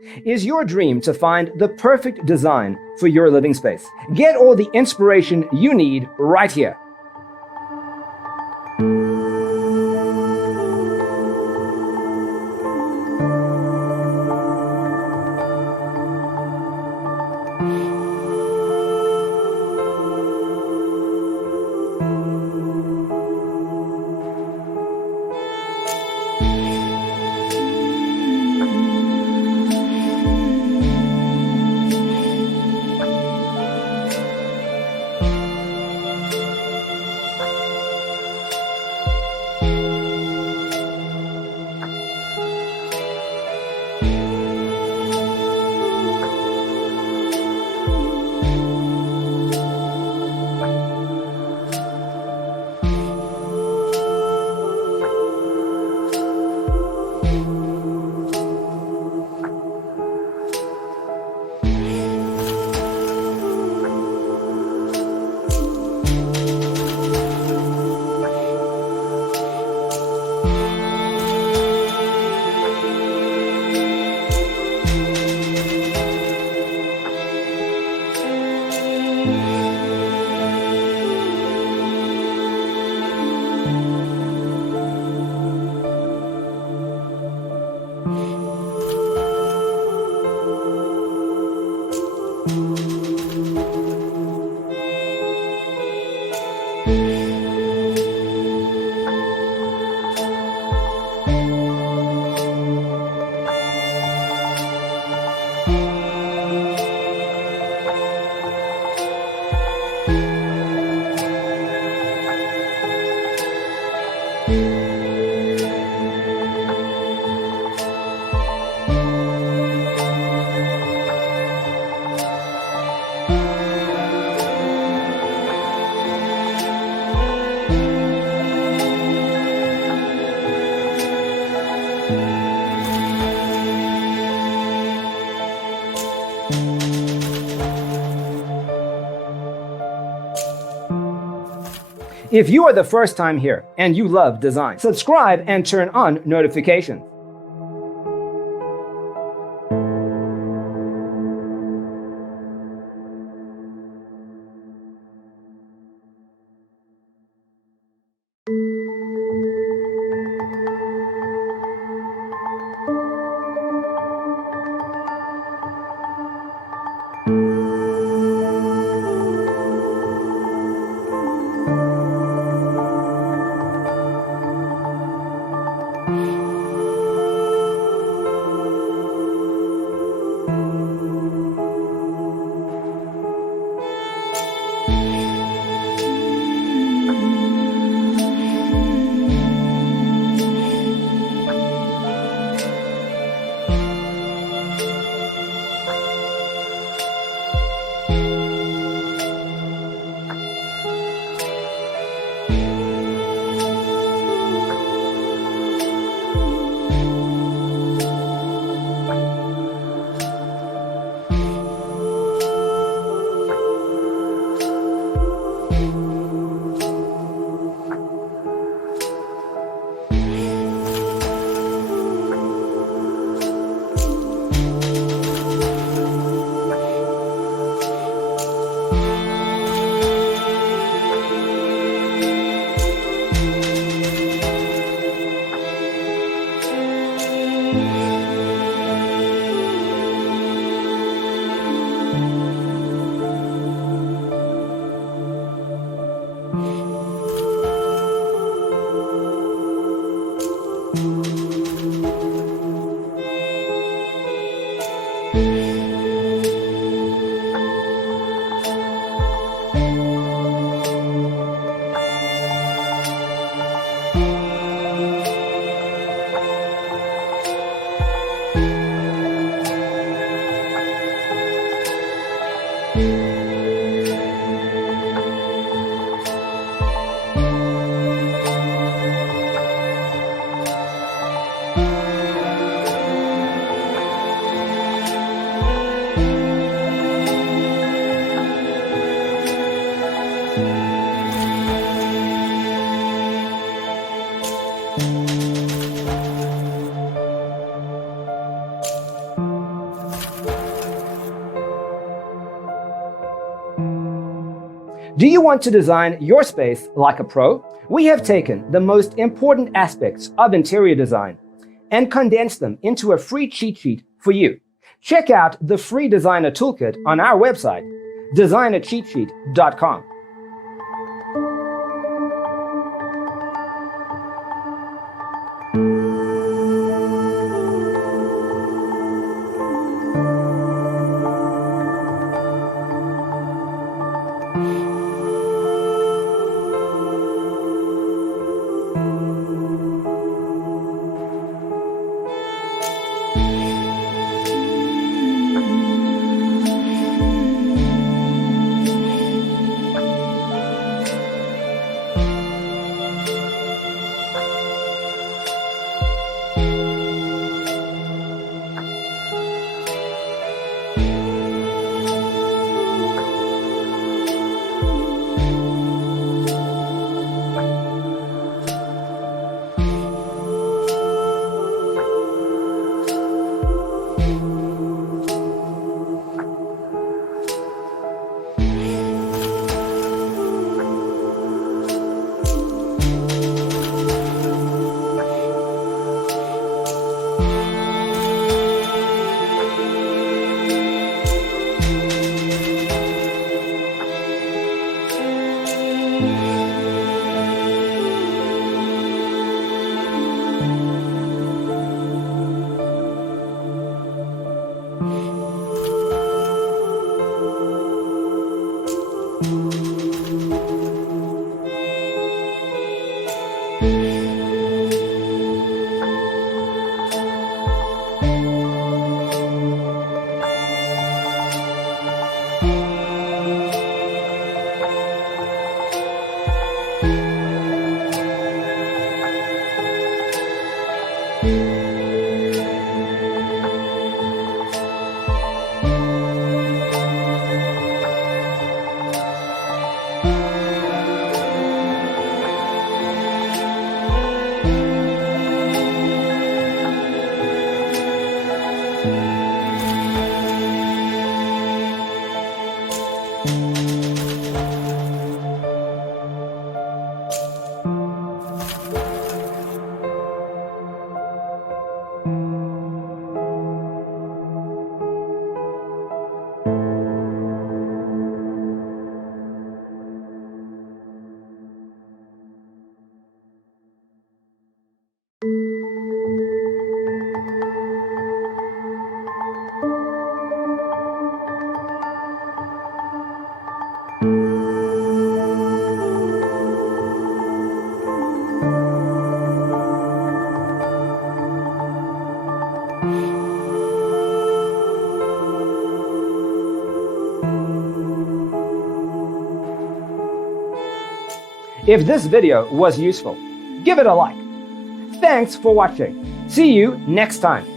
Is your dream to find the perfect design for your living space? Get all the inspiration you need right here. If you are the first time here and you love design, subscribe and turn on notifications. Do you want to design your space like a pro? We have taken the most important aspects of interior design and condensed them into a free cheat sheet for you. Check out the free designer toolkit on our website, designercheatsheet.com. If this video was useful, give it a like. Thanks for watching. See you next time.